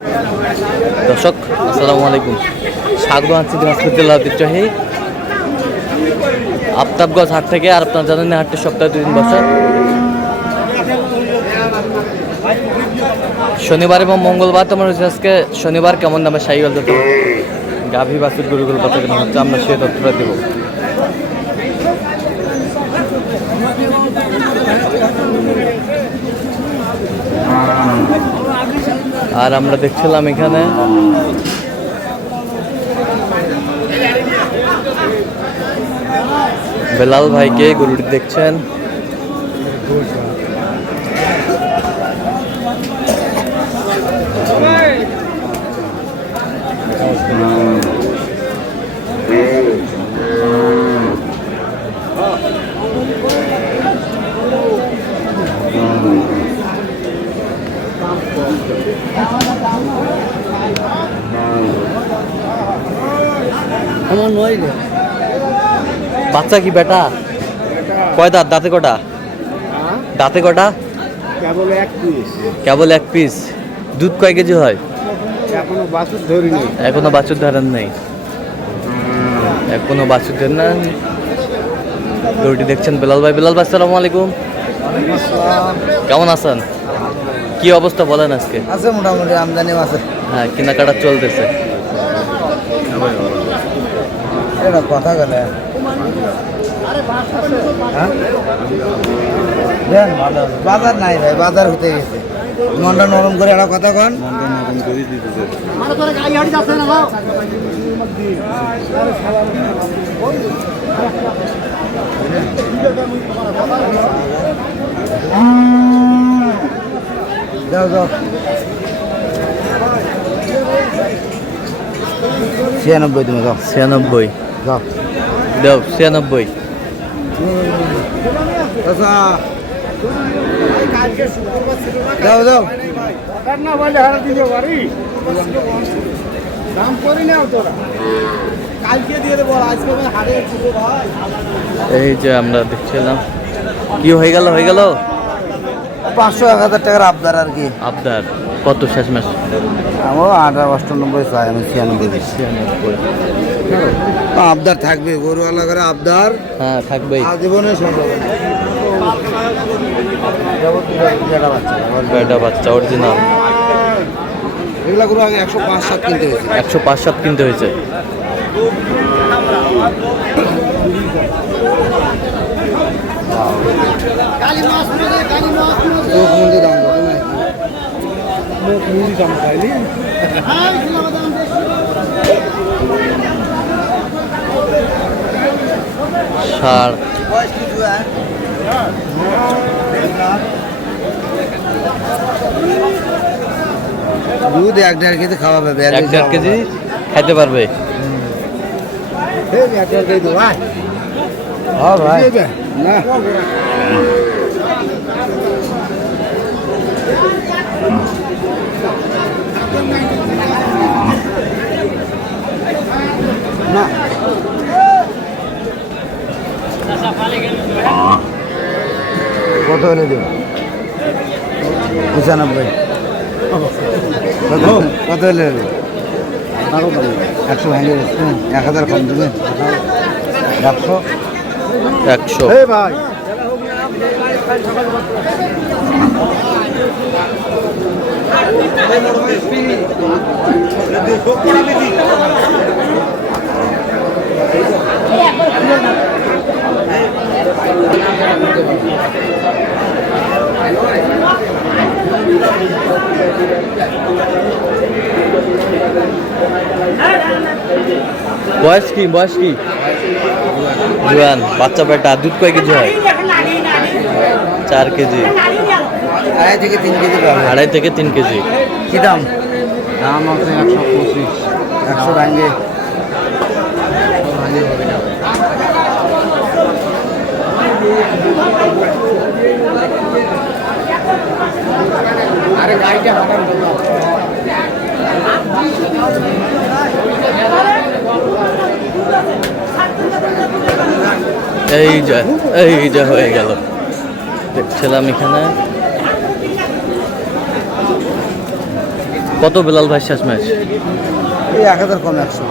দর্শক আসসালামু আলাইকুম, স্বাগত আছি দিনাজপুর জেলা ঐতিহ্যবাহী আফতাবগঞ্জ হাট থেকে। আর আপনারা জানেন হাটটি সপ্তাহে 2 দিন বসে, শনিবার এবং মঙ্গলবার। তোমার হচ্ছে আজকে শনিবার কেমন দামে সাইকেল দিত গাভী বাছুর গরুগুলো কত কেনা হচ্ছে আমরা সে তথ্যটা দেব। আর আমরা দেখছিলাম এখানে বেলাল ভাইকে গরুটি দেখছেন। আমার নয় রে বাচ্চা কি বেটা? কয় দাঁত? দাঁতে কটা? দাঁতে কটা? কেবল এক পিস। কেবল এক পিস। দুধ কয় কেজি হয়? এখনো বাছুর ধরিনি। এখনো বাছুর ধরেন নেই, এখনো বাছুর ধরেন না। গরুটি দেখছেন বেলাল ভাই। বেলাল ভাই আসসালামু আলাইকুম, কেমন আছেন? কি অবস্থা বলেন আজকে? আছে মোটামুটি, আমদানিও আছে। হ্যাঁ, কেনাকাটা চলতেছে। এটা কথা গেলে বাজার নাই ভাই, বাজার হতে গেছে। মনটা নরম করে একটা কথা কন। যাও যাও 96 তুমি যাও। 96 যাও দেও। 96 যাও যাও। এই যে আমরা দেখছিলাম কি হয়ে গেল 500-1000 টাকার আবদার আর কি। আবদার কত শেষ মাস? আমার 98-98 চাই, আমি 96 দিচ্ছি। আবদার থাকবে, গরুওয়ালা করে আবদার। হ্যাঁ থাকবেই, জীবনে সম্ভব বেটা বাচ্চা অরিজিনাল। এগুলা গরু আগে 105-7 কিনতে হয়েছে। 105-7 কিনতে হয়েছে। ষাঁড় দুধ 1-1.5 কেজি খাওয়াবে। 1-1.5 কেজি খাইতে পারবে। ভাই না না কত হলে দেব? 95। কত হলে দেব? 100 ভেঙে 1000 কম দেবেন। 100 ভাই বয়স কি? জুয়ান বাচ্চা বেটা। দুধ কয় কেজি হয়? 4 কেজি। 2.5 থেকে 3 কেজি পাবে। 2.5 থেকে 3 কেজি। কি দাম? দাম আছে 125। 100 ভাঙে আরে গাড়িটা এই যে হয়ে গেল, দেখছিলাম এখানে কত বেলাল ভাই শেষ ম্যাচ? এই 1000 কম 100।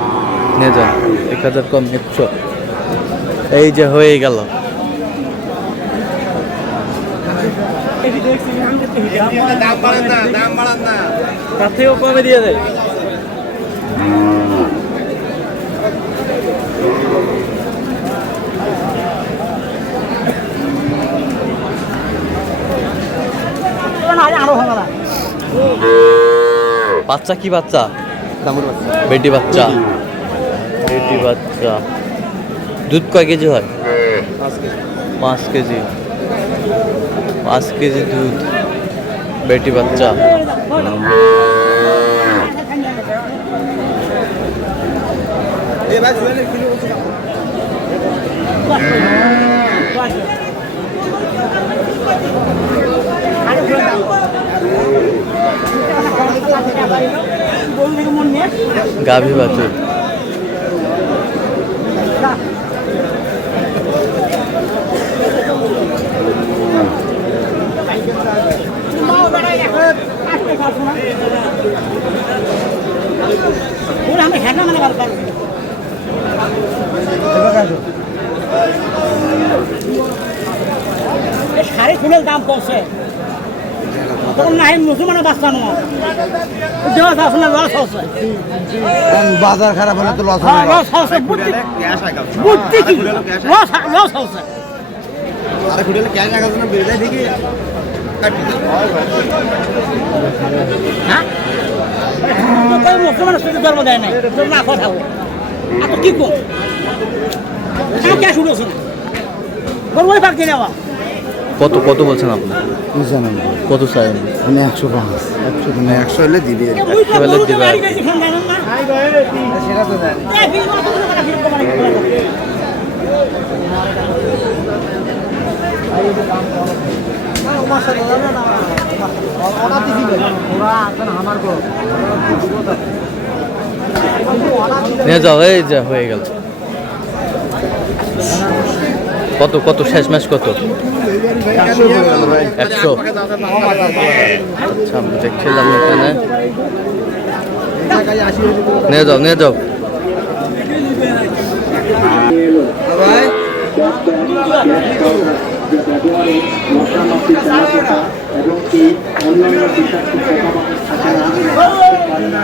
নিয়ে যান, 1000 কম 100। এই যে হয়ে গেল। তাতেও কমে দিয়ে দেয়। বাচ্চা কি বাচ্চা? বেটি বাচ্চা। বেটি বাচ্চা। দুধ কয় কেজি হয়? 5 কেজি। 5 কেজি দুধ। বেটি বাচ্চা। গাভী বাছুর। শাড়ি ফুলের দাম কমছে তখন না মুসলমানের বাচ্চা নয় দেওয়া আছে না লস হচ্ছে বাজার খারাপ হলে তো লস হ্যাঁ লস হচ্ছে বুদ্ধি কি লস হচ্ছে আরে খুঁড়লে ক্যাশ রাখা না বেড়ে দেখি হ্যাঁ মুসলমানের সাথে ধর্ম দেয় নাই তোর না কথা আর তো কি কম ক্যাশ উঠেছে করবোই পাক দিয়ে নেওয়া কত কত বলছেন আপনি? কত চাই? মানে 105 100 হলে দিবি বলে দিবে আর কি। সেটা তো জানি নিয়ে যাও, এই যে হয়ে গেল। কত কত শেষ ম্যাচ কত? 100। আচ্ছা আমি দেখছিলাম এখানে। নিয়ে যাও নিয়ে যাও। ভাই এবং কি অন্যান্য বিষাক্ত পোকামাকড় থাকে না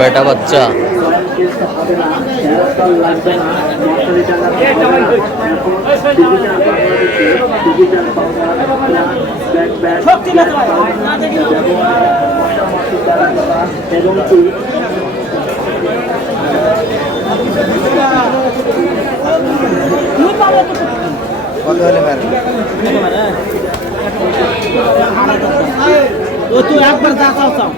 বেটা বাচ্চা। লাগবে না মশারি টাকা ডিজিটাল পাউডার এবং কি কত হলে পারবে ও তুই একবার যা চাও চাও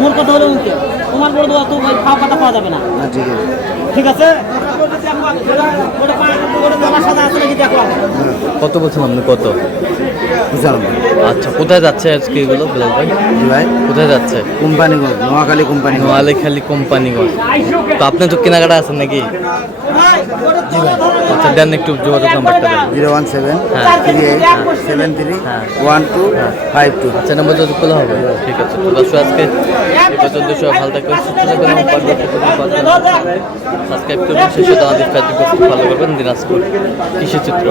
মোর কথা হলো উনকে তোমার বড় দোয়া তো খাওয়া কথা পাওয়া যাবে না ঠিক আছে ঠিক আছে আমার সাথে আছে নাকি দেখো কত বলছেন আপনি? কত? জানবো আচ্ছা কোথায় যাচ্ছে আজকে এগুলো বেলাল ভাই? ভাই কোথায় যাচ্ছে? কোম্পানিগঞ্জ নোয়াখালী কোম্পানি নোয়াখালী কোম্পানিগঞ্জ। তো আপনি তো কেনাকাটা আছেন নাকি? আচ্ছা দেন একটু যোগাযোগ নাম্বারটা দেন। 017 হ্যাঁ। 38 73 হ্যাঁ। 1252 আচ্ছা নাম্বার যোগাযোগ করলে হবে। ঠিক আছে তো দর্শক আজকে এই পর্যন্ত সবাই ভালো থাকবেন সুস্থ থাকবেন এবং সাবস্ক্রাইব করবেন শেষে আমাদের ফেসবুক ফলো করবেন দিনাজপুর কৃষি চিত্র।